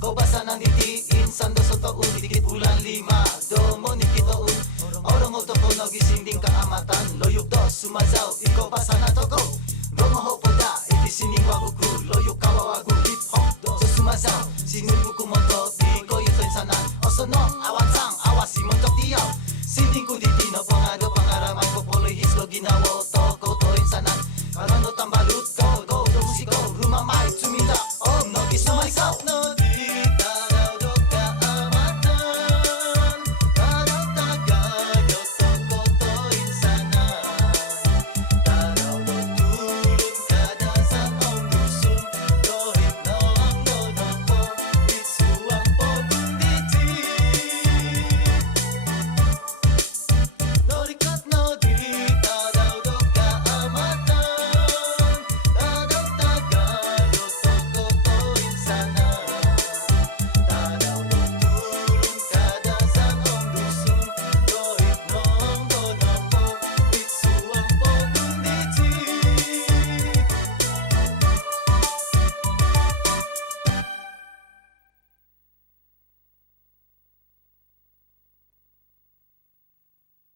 Kau basa nang ditiin sando sa taon dikit bulan 5 Domo ni kitoon Orang otoko no gisinding kaamatan Loyok do sumazaw ikaw basa na toko Romo poda ikisining wabuku Loyok kawawagu hip hop do sumazaw Sinulbu kumoto di ko yutoy sanan Oso no